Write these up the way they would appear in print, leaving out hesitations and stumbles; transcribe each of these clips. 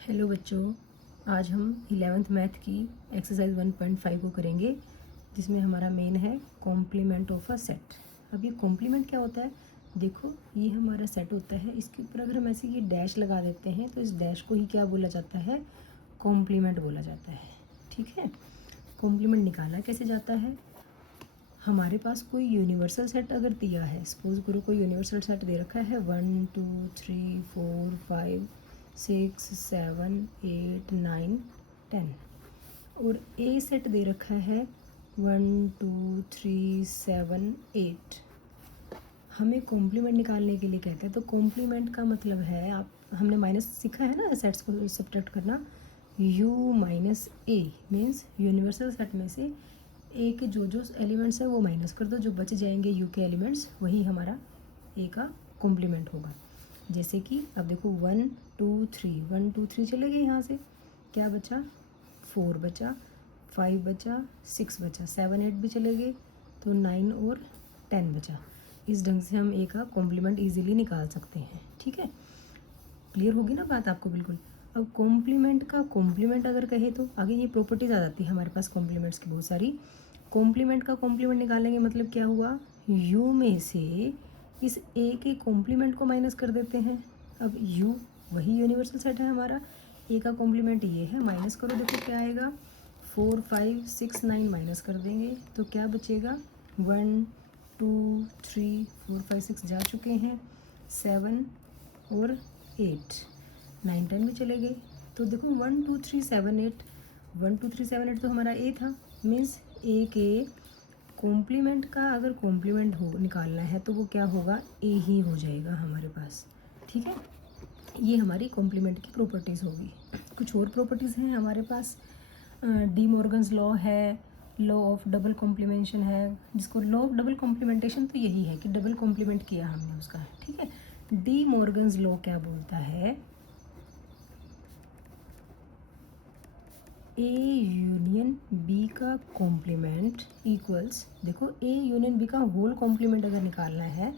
Hello बच्चों, आज हम 11th मैथ की एक्सरसाइज 1.5 को करेंगे, जिसमें हमारा मेन है कॉम्प्लीमेंट ऑफ अ सेट। अब ये कॉम्प्लीमेंट क्या होता है? देखो, ये हमारा सेट होता है, इसके ऊपर अगर हम ऐसे ये डैश लगा देते हैं तो इस डैश को ही क्या बोला जाता है? कॉम्प्लीमेंट बोला जाता है। ठीक है, कॉम्प्लीमेंट निकाला कैसे जाता है? हमारे पास कोई यूनिवर्सल सेट अगर दिया है, सपोज करो कोई यूनिवर्सल सेट दे रखा है 1 2 3 4 5 6 7 8 9 10, और ए सेट दे रखा है 1 2 3 7 8। हमें कॉम्प्लीमेंट निकालने के लिए कहते हैं, तो कॉम्प्लीमेंट का मतलब है, आप हमने माइनस सीखा है ना सेट्स को सब्ट्रैक्ट करना। u माइनस ए मीन्स यूनिवर्सल सेट में से ए के जो एलिमेंट्स है वो माइनस कर दो, जो बच जाएंगे यू के एलिमेंट्स वही हमारा ए का कॉम्प्लीमेंट होगा। जैसे कि अब देखो 1 2 3 1 2 3 चले गए, यहाँ से क्या बचा? 4 बचा, 5 बचा, 6 बचा, 7 8 भी चले गए, तो 9 और 10 बचा। इस ढंग से हम ए का कॉम्प्लीमेंट ईजिली निकाल सकते हैं। ठीक है, क्लियर होगी ना बात आपको? बिल्कुल। अब कॉम्प्लीमेंट का कॉम्प्लीमेंट अगर कहे तो आगे ये प्रॉपर्टीज आ जाती है हमारे पास कॉम्प्लीमेंट्स की बहुत सारी। कॉम्प्लीमेंट का कॉम्प्लीमेंट निकालेंगे मतलब क्या हुआ? u में से इस a के कॉम्प्लीमेंट को माइनस कर देते हैं। अब u वही यूनिवर्सल सेट है हमारा, a का कॉम्प्लीमेंट ये है, माइनस करो, देखो क्या आएगा? 4 5 6 9 माइनस कर देंगे तो क्या बचेगा? 1 2 3 4 5 6 जा चुके हैं, 7 और 8 9 10 भी चले गए। तो देखो 1 2 3 7 8 1 2 3 7 8 तो हमारा ए था, मीन्स ए के कॉम्प्लीमेंट का अगर कॉम्प्लीमेंट हो निकालना है तो वो क्या होगा? ए ही हो जाएगा हमारे पास। ठीक है, ये हमारी कॉम्प्लीमेंट की प्रॉपर्टीज़ होगी। कुछ और प्रॉपर्टीज़ हैं हमारे पास। डी मॉर्गन्स लॉ है, लॉ ऑफ डबल कॉम्प्लीमेंशन है, जिसको लॉ ऑफ डबल कॉम्प्लीमेंटेशन तो यही है कि डबल कॉम्प्लीमेंट किया हमने उसका। ठीक है, डी मॉर्गन्स लॉ क्या बोलता है? ए यूनियन बी का कॉम्प्लीमेंट इक्वल्स, देखो ए यूनियन बी का होल कॉम्प्लीमेंट अगर निकालना है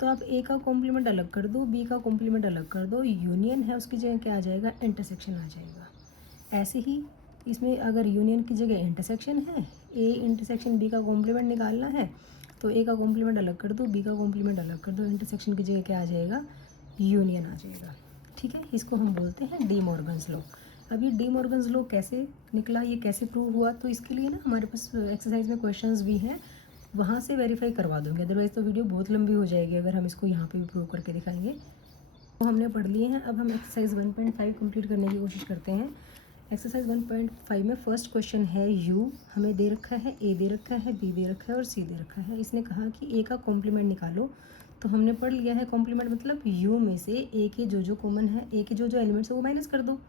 तो आप ए का कॉम्प्लीमेंट अलग कर दो, बी का कॉम्प्लीमेंट अलग कर दो, यूनियन है उसकी जगह क्या आ जाएगा? इंटरसेक्शन आ जाएगा। ऐसे ही इसमें अगर यूनियन की जगह इंटरसेक्शन है, ए इंटरसेक्शन बी का कॉम्प्लीमेंट निकालना है तो ए का कॉम्प्लीमेंट अलग कर दो, बी का कॉम्प्लीमेंट अलग कर दो, इंटरसेक्शन की जगह क्या आ जाएगा? यूनियन आ जाएगा। ठीक है, इसको हम बोलते हैं डी मॉर्गन्स लॉ। अब ये डी मॉर्गन्स लॉ कैसे निकला, ये कैसे प्रूव हुआ, तो इसके लिए ना हमारे पास एक्सरसाइज में क्वेश्चंस भी हैं, वहाँ से वेरीफाई करवा दूँगी, अदरवाइज़ तो वीडियो बहुत लंबी हो जाएगी अगर हम इसको यहाँ पे भी प्रूव करके दिखाएंगे। तो हमने पढ़ लिए हैं, अब हम एक्सरसाइज 1.5 कंप्लीट करने की कोशिश करते हैं। एक्सरसाइज 1.5 में फर्स्ट क्वेश्चन है u हमें दे रखा है, a दे रखा है, b दे रखा है और c दे रखा है। इसने कहा कि a का कॉम्प्लीमेंट निकालो, तो हमने पढ़ लिया है कॉम्प्लीमेंट मतलब u में से a के जो कॉमन है, a के जो एलिमेंट्स है वो माइनस कर दो।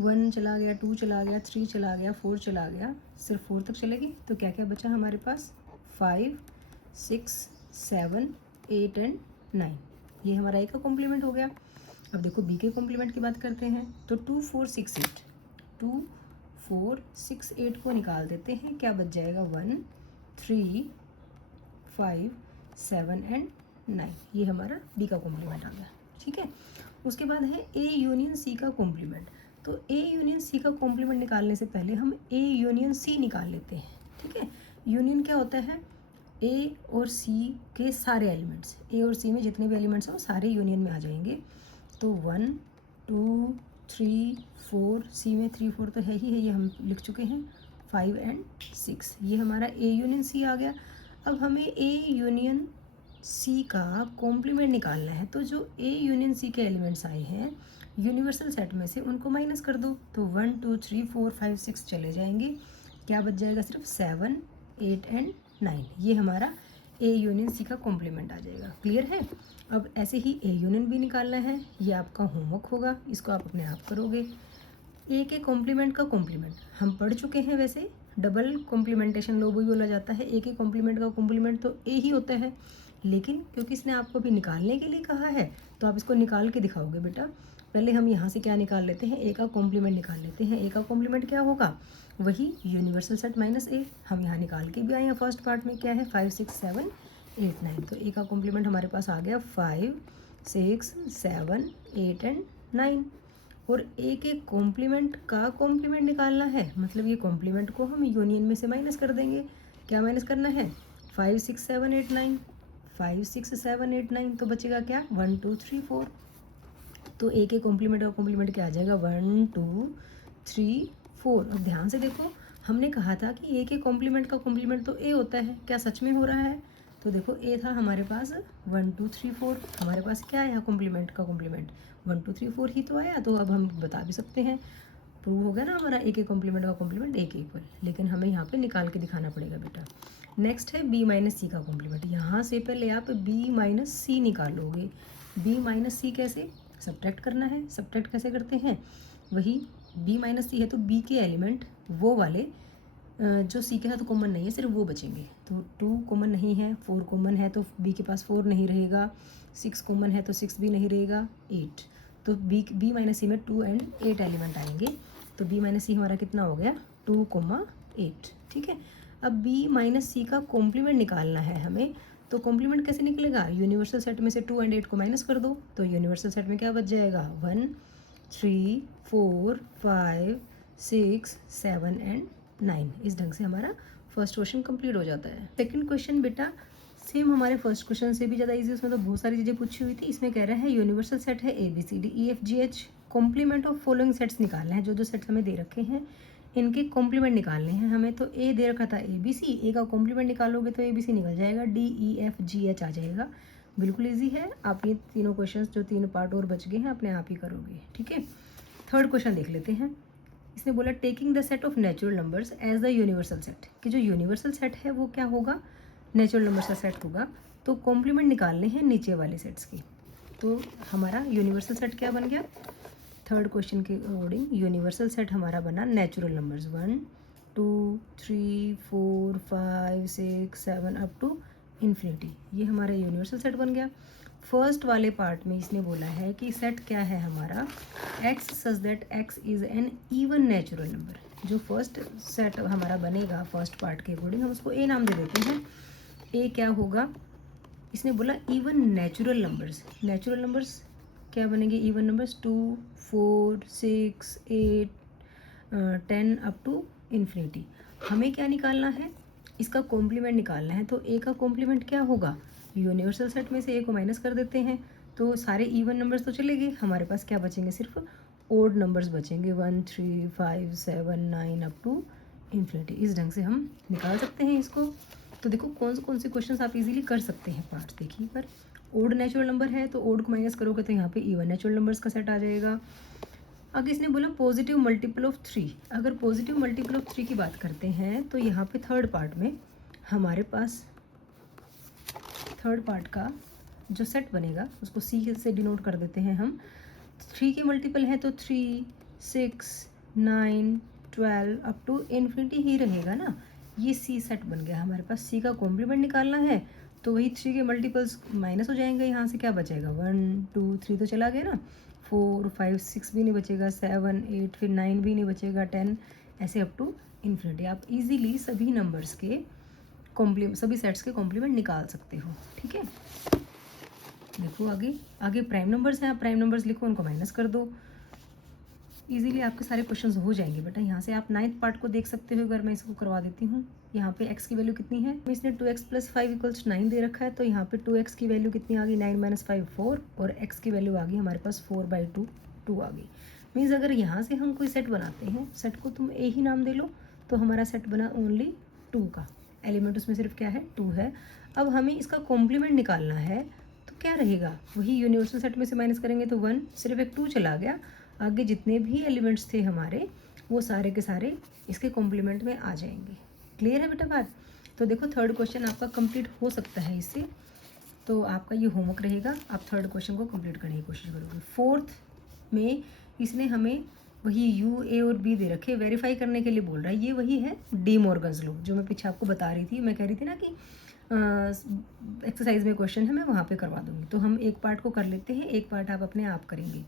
1 चला गया, 2 चला गया, 3 चला गया, 4 चला गया, सिर्फ 4 तक चलेगी, तो क्या क्या बचा हमारे पास? 5 6 7 8 एंड 9। ये हमारा ए का कॉम्प्लीमेंट हो गया। अब देखो बी के कॉम्प्लीमेंट की बात करते हैं, तो 2 4 6 8 2 4 6 8 को निकाल देते हैं, क्या बच जाएगा? 1 3 5 7 एंड 9। ये हमारा बी का कॉम्प्लीमेंट आ गया। ठीक है, उसके बाद है ए यूनियन सी का कॉम्प्लीमेंट। तो ए यूनियन सी का कॉम्प्लीमेंट निकालने से पहले हम ए यूनियन सी निकाल लेते हैं। ठीक है, यूनियन क्या होता है? ए और सी के सारे एलिमेंट्स, ए और सी में जितने भी एलिमेंट्स हैं वो सारे यूनियन में आ जाएंगे। तो 1 2 3 4, सी में 3 4 तो है ही है, ये हम लिख चुके हैं, 5 एंड 6, ये हमारा ए यूनियन सी आ गया। अब हमें ए यूनियन सी का कॉम्प्लीमेंट निकालना है, तो जो ए यूनियन सी के एलिमेंट्स आए हैं यूनिवर्सल सेट में से उनको माइनस कर दो, तो 1 2 3 4 5 6 चले जाएंगे, क्या बच जाएगा? सिर्फ 7 8 एंड 9। ये हमारा ए यूनियन सी का कॉम्प्लीमेंट आ जाएगा। क्लियर है? अब ऐसे ही ए यूनियन भी निकालना है, ये आपका होमवर्क होगा, इसको आप अपने आप करोगे। ए के कॉम्प्लीमेंट का कॉम्प्लीमेंट हम पढ़ चुके हैं, वैसे डबल कॉम्प्लीमेंटेशन लॉ भी बोला जाता है। ए के कॉम्प्लीमेंट का कॉम्प्लीमेंट तो ए ही होता है, लेकिन क्योंकि इसने आपको अभी निकालने के लिए कहा है तो आप इसको निकाल के दिखाओगे बेटा। पहले हम यहाँ से क्या निकाल लेते हैं? ए का कॉम्प्लीमेंट निकाल लेते हैं। ए का कॉम्प्लीमेंट क्या होगा? वही यूनिवर्सल सेट माइनस ए, हम यहाँ निकाल के भी आए हैं। फर्स्ट पार्ट में क्या है? 5 6 7 8 9, तो ए का कॉम्प्लीमेंट हमारे पास आ गया 5 6 7 8 एंड 9। और ए के कॉम्प्लीमेंट का कॉम्प्लीमेंट निकालना है, मतलब ये कॉम्प्लीमेंट को हम यूनियन में से माइनस कर देंगे। क्या माइनस करना है? 5 6 7 8 9, 5 6 7 8 9, तो बचेगा क्या? 1 2 3 4। तो ए के कॉम्प्लीमेंट का कॉम्प्लीमेंट क्या आ जाएगा? 1 2 3 4। अब ध्यान से देखो, हमने कहा था कि ए के कॉम्प्लीमेंट का कॉम्प्लीमेंट तो ए होता है, क्या सच में हो रहा है? तो देखो ए था हमारे पास 1 2 3 4, हमारे पास क्या आया कॉम्प्लीमेंट का कॉम्प्लीमेंट? 1 2 3 4 ही तो आया। तो अब हम बता भी सकते हैं, प्रूव हो गया ना हमारा ए के कॉम्प्लीमेंट का कॉम्प्लीमेंट ए के इक्वल। लेकिन हमें यहाँ पे निकाल के दिखाना पड़ेगा बेटा। नेक्स्ट है बी माइनस सी का कॉम्प्लीमेंट। यहाँ से पहले आप बी माइनस सी निकालोगे। बी माइनस सी कैसे? सब्ट्रैक्ट करना है। सब्ट्रैक्ट कैसे करते हैं? वही बी माइनस सी है तो बी के एलिमेंट वो वाले जो सी के साथ कॉमन नहीं है, सिर्फ वो बचेंगे। तो 2 कॉमन नहीं है, 4 कॉमन है तो बी के पास 4 नहीं रहेगा, 6 कॉमन है तो 6 भी नहीं रहेगा, 8। तो बी माइनस सी में 2 एंड 8 एलिमेंट आएंगे। तो बी माइनस सी हमारा कितना हो गया? 2 8। ठीक है। अब बी माइनस सी का कॉम्प्लीमेंट निकालना है हमें। तो कॉम्प्लीमेंट कैसे निकलेगा? यूनिवर्सल सेट में से 2 एंड 8 को माइनस कर दो, तो यूनिवर्सल सेट में क्या बच जाएगा? 1 3 4 5 6 7 एंड 9। इस ढंग से हमारा फर्स्ट क्वेश्चन कंप्लीट हो जाता है। सेकंड क्वेश्चन बेटा सेम हमारे फर्स्ट क्वेश्चन से भी ज़्यादा इजी, उसमें तो बहुत सारी चीज़ें पूछी हुई थी। इसमें कह रहा है यूनिवर्सल सेट है A B C D E F G H, complement of following sets निकालना है। जो जो सेट्स हमें दे रखे हैं इनके कॉम्प्लीमेंट निकालने हैं हमें। तो ए दे रखा था ए बी सी, ए का कॉम्प्लीमेंट निकालोगे तो ए बी सी निकल जाएगा, D E F G H आ जाएगा। बिल्कुल ईजी है। आप ये तीनों क्वेश्चन जो 3 पार्ट और बच गए हैं अपने आप ही करोगे। ठीक है। थर्ड क्वेश्चन देख लेते हैं। इसने बोला taking the set of natural numbers as the universal set, कि जो यूनिवर्सल सेट है वो क्या होगा? नेचुरल नंबर्स का सेट होगा। तो कॉम्प्लीमेंट निकालने हैं नीचे वाले सेट्स की। तो हमारा यूनिवर्सल सेट क्या बन गया? थर्ड क्वेश्चन के अकॉर्डिंग यूनिवर्सल सेट हमारा बना natural numbers 1 2 3 4 5 6 7 up to infinity. ये हमारा यूनिवर्सल सेट बन गया। फर्स्ट वाले पार्ट में इसने बोला है कि सेट क्या है हमारा? x such that x is an even natural number. जो फर्स्ट सेट हमारा बनेगा फर्स्ट पार्ट के अकॉर्डिंग हम उसको ए नाम दे देते हैं। ए क्या होगा? इसने बोला even natural numbers. Natural numbers क्या बनेंगे? Even numbers 2 4 6 8 10 up to infinity. हमें क्या निकालना है? इसका कॉम्प्लीमेंट निकालना है। तो ए का कॉम्प्लीमेंट क्या होगा? यूनिवर्सल सेट में से ए को माइनस कर देते हैं तो सारे इवन नंबर्स तो चले गए, हमारे पास क्या बचेंगे? सिर्फ ओड नंबर्स बचेंगे 1 3 5 7 9 अप टू इन्फिनिटी। इस ढंग से हम निकाल सकते हैं इसको। तो देखो कौन से क्वेश्चंस आप इजीली कर सकते हैं पार्ट्स देखिए। पर ओड नेचुरल नंबर है तो ओड को माइनस करोगे तो यहाँ पे इवन नेचुरल नंबर्स का सेट आ जाएगा। आगे इसने बोला पॉजिटिव मल्टीपल ऑफ 3। अगर पॉजिटिव मल्टीपल ऑफ 3 की बात करते हैं तो यहाँ पे थर्ड पार्ट में हमारे पास थर्ड पार्ट का जो सेट बनेगा उसको सी से डिनोट कर देते हैं हम। 3 के मल्टीपल है तो 3 6 9 12 अप टू इन्फिनिटी ही रहेगा ना। ये सी सेट बन गया हमारे पास। सी का कॉम्प्लीमेंट निकालना है तो वही 3 के मल्टीपल्स माइनस हो जाएंगे। यहाँ से क्या बचेगा? 1 2 3 तो चला गया ना, 4 5 6 भी नहीं बचेगा, 7 8 फिर 9 भी नहीं बचेगा, 10 ऐसे अप टू इन्फिनिटी। आप इजीली सभी नंबर्स के सभी सेट्स के कॉम्प्लीमेंट निकाल सकते हो। ठीक है। देखो आगे प्राइम नंबर्स हैं, आप प्राइम नंबर्स लिखो, उनको माइनस कर दो, इजीली आपके सारे क्वेश्चंस हो जाएंगे बेटा। यहाँ से आप 9th पार्ट को देख सकते हो। अगर मैं इसको करवा देती हूँ, यहाँ पे x की वैल्यू कितनी है? इसने 2x + 5 = 9 दे रखा है तो यहाँ पे 2x की वैल्यू कितनी आ गई? 9 - 5 4, और x की वैल्यू आ गई हमारे पास 4/2 2 आ गई। मीन्स अगर यहाँ से हम कोई सेट बनाते हैं, सेट को तुम ए ही नाम दे लो, तो हमारा सेट बना ओनली 2 का। एलिमेंट उसमें सिर्फ क्या है? 2 है। अब हमें इसका कॉम्प्लीमेंट निकालना है तो क्या रहेगा? वही यूनिवर्सल सेट में से माइनस करेंगे तो 1, सिर्फ एक 2 चला गया। आगे जितने भी एलिमेंट्स थे हमारे वो सारे के सारे इसके कॉम्प्लीमेंट में आ जाएंगे। क्लियर है बेटा बात? तो देखो थर्ड क्वेश्चन आपका कंप्लीट हो सकता है इससे। तो आपका ये होमवर्क रहेगा, आप थर्ड क्वेश्चन को कंप्लीट करने की कोशिश करोगे। फोर्थ में इसने हमें वही यू ए और बी दे रखे, वेरीफाई करने के लिए बोल रहा है। ये वही है डी मॉर्गन्स लॉ जो मैं पीछे आपको बता रही थी। मैं कह रही थी ना कि एक्सरसाइज में क्वेश्चन है, मैं वहाँ पे करवा दूँगी। तो हम एक पार्ट को कर लेते हैं, एक पार्ट आप अपने आप करेंगे।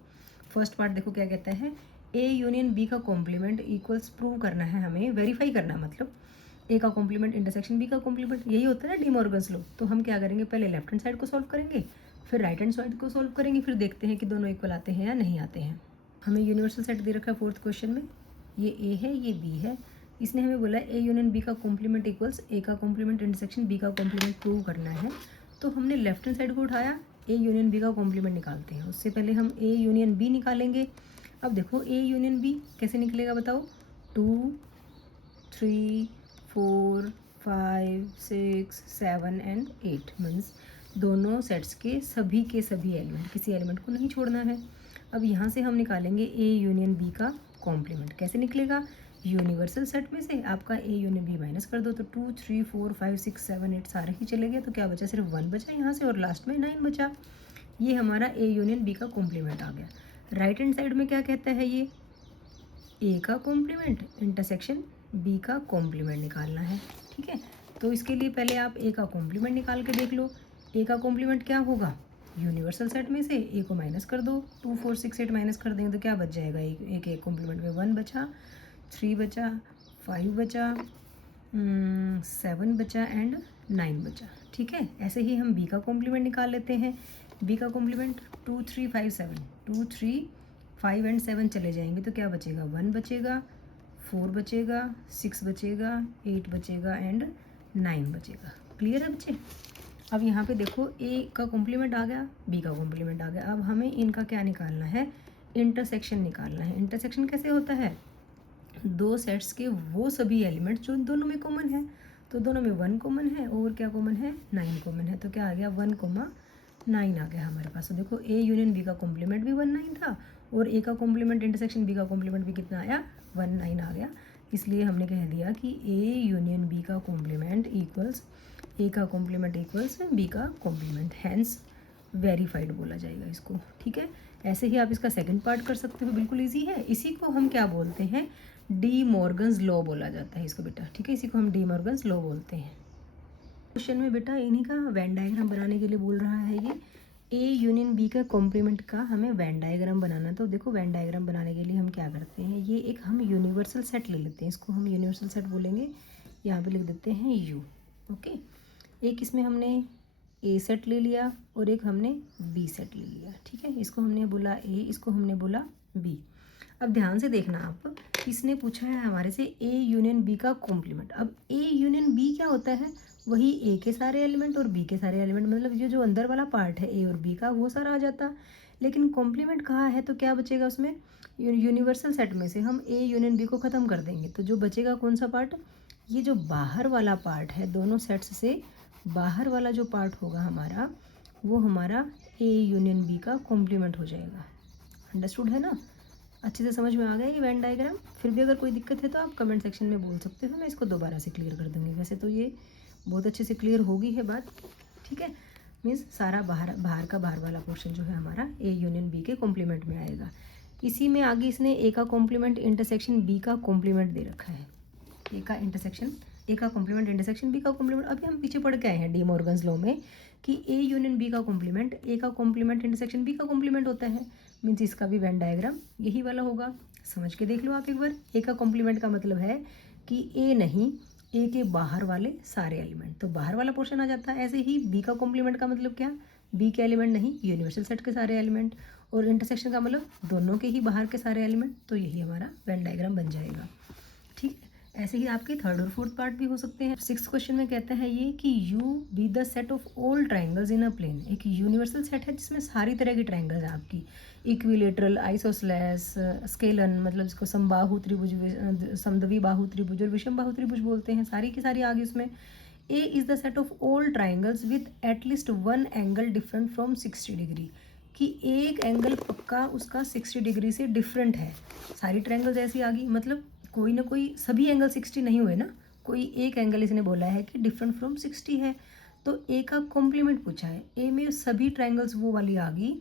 फर्स्ट पार्ट देखो क्या कहता है, ए यूनियन बी का कॉम्प्लीमेंट इक्वल्स प्रूव करना है हमें, वेरीफाई करना है। मतलब ए का कॉम्प्लीमेंट इंटरसेक्शन बी का कॉम्प्लीमेंट, यही होता है ना डी मॉर्गन्स लॉ। तो हम क्या करेंगे, पहले लेफ्ट हैंड साइड को सॉल्व करेंगे, फिर राइट हैंड साइड को सॉल्व करेंगे, फिर देखते हैं कि दोनों इक्वल आते हैं या नहीं आते हैं। हमें यूनिवर्सल सेट दे रखा है फोर्थ क्वेश्चन में, ये ए है ये बी है, इसने हमें बोला ए यूनियन बी का कॉम्प्लीमेंट इक्वल्स ए का कॉम्प्लीमेंट इंटरसेक्शन बी का कॉम्प्लीमेंट प्रूव करना है। तो हमने लेफ्ट हैंड साइड को उठाया, ए यूनियन बी का कॉम्प्लीमेंट निकालते हैं। उससे पहले हम ए यूनियन बी निकालेंगे। अब देखो ए यूनियन बी कैसे निकलेगा बताओ, 2 3 4 5 6 7 एंड 8 मीन्स दोनों सेट्स के सभी एलिमेंट, किसी एलिमेंट को नहीं छोड़ना है। अब यहाँ से हम निकालेंगे ए यूनियन बी का कॉम्प्लीमेंट। कैसे निकलेगा, यूनिवर्सल सेट में से आपका ए यूनियन बी माइनस कर दो, तो 2 3 4 5 6 7 8 सारे ही चले गए, तो क्या बचा, सिर्फ 1 बचा यहाँ से और लास्ट में 9 बचा। ये हमारा ए यूनियन बी का कॉम्प्लीमेंट आ गया। राइट हैंड साइड में क्या कहता है, ये ए का कॉम्प्लीमेंट इंटरसेक्शन बी का कॉम्प्लीमेंट निकालना है। ठीक है, तो इसके लिए पहले आप ए का कॉम्प्लीमेंट निकाल के देख लो। ए का कॉम्प्लीमेंट क्या होगा, यूनिवर्सल सेट में से ए को माइनस कर दो, 2 4 6 8 माइनस कर देंगे तो क्या बच जाएगा, एक कॉम्प्लीमेंट में 1 बचा, 3 बचा, 5 बचा, 7 बचा एंड 9 बचा। ठीक है, ऐसे ही हम बी का कॉम्प्लीमेंट निकाल लेते हैं। बी का कॉम्प्लीमेंट 2 3 5 7, 2 3 5 एंड 7 चले जाएंगे तो क्या बचेगा, 1 बचेगा, 4 बचेगा, 6 बचेगा, 8 बचेगा एंड 9 बचेगा। क्लियर है बच्चे। अब यहाँ पे देखो ए का कॉम्प्लीमेंट आ गया, बी का कॉम्प्लीमेंट आ गया। अब हमें इनका क्या निकालना है, इंटरसेक्शन निकालना है। इंटरसेक्शन कैसे होता है, दो सेट्स के वो सभी एलिमेंट जो दोनों में कॉमन है, तो दोनों में 1 कॉमन है और क्या कॉमन है, 9 कॉमन है। तो क्या आ गया, 1,9 आ गया हमारे पास। तो देखो ए यूनियन बी का कॉम्प्लीमेंट भी 19 था और ए का कॉम्प्लीमेंट इंटरसेक्शन बी का कॉम्प्लीमेंट भी कितना आया, 19 आ गया। इसलिए हमने कह दिया कि ए यूनियन बी का कॉम्प्लीमेंट इक्वल्स ए का कॉम्प्लीमेंट इक्वल्स बी का कॉम्प्लीमेंट, हैंस वेरीफाइड बोला जाएगा इसको। ठीक है, ऐसे ही आप इसका सेकंड पार्ट कर सकते हो, बिल्कुल इजी है। इसी को हम क्या बोलते हैं, डी मॉर्गन्स लॉ बोला जाता है इसको बेटा। ठीक है, इसी को हम डी मॉर्गन्स लॉ बोलते हैं। क्वेश्चन में बेटा इन्हीं का वेन डायग्राम बनाने के लिए बोल रहा है, ये ए यूनियन बी का कॉम्प्लीमेंट का हमें वेन डायग्राम बनाना। तो देखो वेन डायग्राम बनाने के लिए हम क्या करते हैं, ये एक हम यूनिवर्सल सेट ले लेते हैं, इसको हम यूनिवर्सल सेट बोलेंगे। यहाँ पे लिख देते हैं यू। ओके, एक इसमें हमने ए सेट ले लिया और एक हमने बी सेट ले लिया। ठीक है, इसको हमने बोला ए, इसको हमने बोला बी। अब ध्यान से देखना आप, इसने पूछा है हमारे से ए यूनियन बी का कॉम्प्लीमेंट। अब ए यूनियन बी क्या होता है, वही ए के सारे एलिमेंट और बी के सारे एलिमेंट, मतलब ये जो अंदर वाला पार्ट है ए और बी का वो सारा आ जाता। लेकिन कॉम्प्लीमेंट कहाँ है, तो क्या बचेगा उसमें, यूनिवर्सल सेट में से हम ए यूनियन बी को ख़त्म कर देंगे तो जो बचेगा कौन सा पार्ट, ये जो बाहर वाला पार्ट है, दोनों सेट्स से बाहर वाला जो पार्ट होगा हमारा, वो हमारा ए यूनियन बी का कॉम्प्लीमेंट हो जाएगा। अंडरस्टूड है ना, अच्छे से समझ में आ गया ये वेन डायग्राम। फिर भी अगर कोई दिक्कत है तो आप कमेंट सेक्शन में बोल सकते हो, मैं इसको दोबारा से क्लियर कर दूँगी। वैसे तो ये बहुत अच्छे से क्लियर होगी है बात। ठीक है, मीन्स सारा बाहर वाला पोर्शन जो है हमारा ए यूनियन बी के कॉम्प्लीमेंट में आएगा। इसी में आगे इसने ए का कॉम्प्लीमेंट इंटरसेक्शन बी का कॉम्प्लीमेंट दे रखा है। ए का कॉम्प्लीमेंट इंटरसेक्शन बी का कॉम्प्लीमेंट। अभी हम पीछे पढ़ के आए हैं डी मॉर्गन्स लॉ में कि ए यूनियन बी का कॉम्प्लीमेंट ए का कॉम्प्लीमेंट इंटरसेक्शन बी का कॉम्प्लीमेंट होता है। मीन्स इसका भी वेन डायग्राम यही वाला होगा। समझ के देख लो आप एक बार। ए का कॉम्प्लीमेंट का मतलब है कि ए नहीं, ए के बाहर वाले सारे एलिमेंट, तो बाहर वाला पोर्शन आ जाता है। ऐसे ही बी का कॉम्प्लीमेंट का मतलब क्या, बी के एलिमेंट नहीं, यूनिवर्सल सेट के सारे एलिमेंट, और इंटरसेक्शन का मतलब दोनों के ही बाहर के सारे एलिमेंट। तो यही हमारा वेन डायग्राम बन जाएगा। ठीक है, ऐसे ही आपके थर्ड और फोर्थ पार्ट भी हो सकते हैं। 6th क्वेश्चन में कहता है ये कि U be the set of all triangles in a plane. एक यूनिवर्सल सेट है जिसमें सारी तरह की ट्राइंगल्स हैं आपकी, इक्विलेटरल, आइसोस्लेस, स्केलन, मतलब इसको समबाहु त्रिभुज, समद्वि बाहु त्रिभुज और विषम बाहु त्रिभुज बोलते हैं, सारी की सारी आ गई उसमें। A is the set of all triangles with at least one angle different from 60 degree, कि एक एंगल पक्का उसका 60 डिग्री से डिफरेंट है। सारी ट्राइंगल्स ऐसी आ गई, मतलब कोई ना कोई, सभी एंगल 60 नहीं हुए ना, कोई एक एंगल इसने बोला है कि डिफरेंट फ्रॉम 60 है। तो ए का कॉम्प्लीमेंट पूछा है, ए में सभी ट्राइंगल्स वो वाली आ गई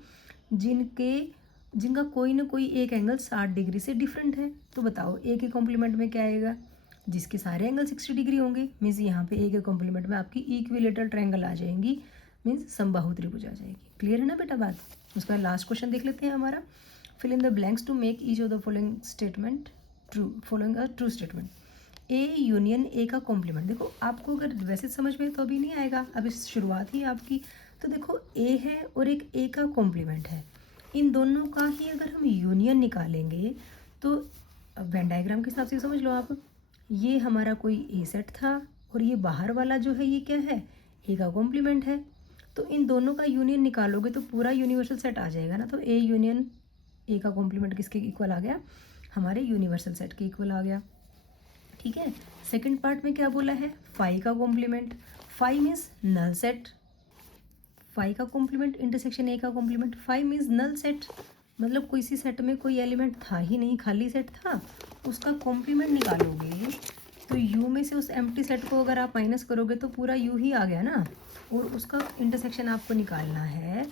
जिनका कोई ना कोई एक एंगल 60 डिग्री से डिफरेंट है। तो बताओ ए के कॉम्प्लीमेंट में क्या आएगा, जिसके सारे एंगल 60 डिग्री होंगे। मीन्स यहाँ पे ए के कॉम्प्लीमेंट में आपकी इक्विलेटरल ट्राइंगल आ जाएंगी, मीन्स समबाहु त्रिभुज आ जाएगी। क्लियर है ना बेटा बात। उसका लास्ट क्वेश्चन देख लेते हैं हमारा, fill in the blanks to make each of the following statement true, following a true statement. A union A का कॉम्प्लीमेंट, देखो आपको अगर वैसे समझ में तो अभी नहीं आएगा, अभी शुरुआत ही आपकी। तो देखो ए है और एक ए का कॉम्प्लीमेंट है, इन दोनों का ही अगर हम यूनियन निकालेंगे तो वेन डायग्राम के हिसाब से समझ लो आप, ये हमारा कोई ए सेट था और ये बाहर वाला जो है ये क्या है, ए का कॉम्प्लीमेंट है। तो इन दोनों का यूनियन निकालोगे तो पूरा यूनिवर्सल सेट आ जाएगा ना। तो ए यूनियन ए का कॉम्प्लीमेंट किसके इक्वल आ गया, हमारे यूनिवर्सल सेट के इक्वल आ गया। ठीक है, सेकंड पार्ट में क्या बोला है, फाई का complement. Phi means null set, phi का कॉम्प्लीमेंट इंटरसेक्शन ए का complement. Phi means null set, मतलब कोई सी सेट में कोई एलिमेंट था ही नहीं, खाली सेट था, उसका कॉम्प्लीमेंट निकालोगे तो यू में से उस एम्प्टी सेट को अगर आप माइनस करोगे तो पूरा यू ही आ गया ना। और उसका इंटरसेक्शन आपको निकालना है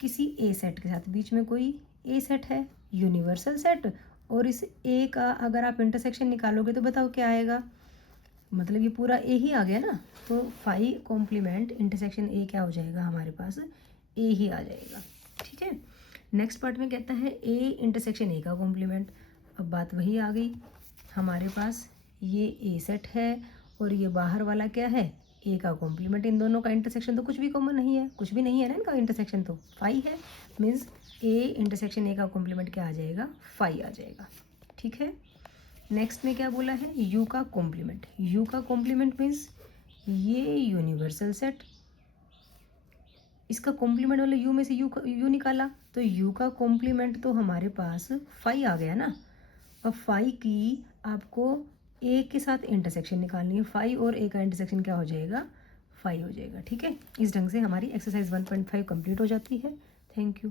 किसी ए सेट के साथ, बीच में कोई ए सेट है यूनिवर्सल सेट, और इस ए का अगर आप इंटरसेक्शन निकालोगे तो बताओ क्या आएगा, मतलब ये पूरा ए ही आ गया ना। तो फाई कॉम्प्लीमेंट इंटरसेक्शन ए क्या हो जाएगा, हमारे पास ए ही आ जाएगा। ठीक है, नेक्स्ट पार्ट में कहता है ए इंटरसेक्शन ए का कॉम्प्लीमेंट। अब बात वही आ गई, हमारे पास ये ए सेट है और ये बाहर वाला क्या है, ए का कॉम्प्लीमेंट। इन दोनों का इंटरसेक्शन तो कुछ भी कॉमन नहीं है, कुछ भी नहीं है ना इनका इंटरसेक्शन, तो फाई है। मीन्स ए इंटरसेक्शन ए का कॉम्प्लीमेंट क्या आ जाएगा, फाई आ जाएगा। ठीक है, नेक्स्ट में क्या बोला है, यू का कॉम्प्लीमेंट। यू का कॉम्प्लीमेंट मीन्स ये यूनिवर्सल सेट, इसका कॉम्प्लीमेंट वाला यू में से यू निकाला तो यू का कॉम्प्लीमेंट तो हमारे पास फाई आ गया ना। अब फाई की आपको ए के साथ इंटरसेक्शन निकालनी है, फाई और ए का इंटरसेक्शन क्या हो जाएगा, फाई हो जाएगा। ठीक है, इस ढंग से हमारी एक्सरसाइज 1.5 कंप्लीट हो जाती है। Thank you.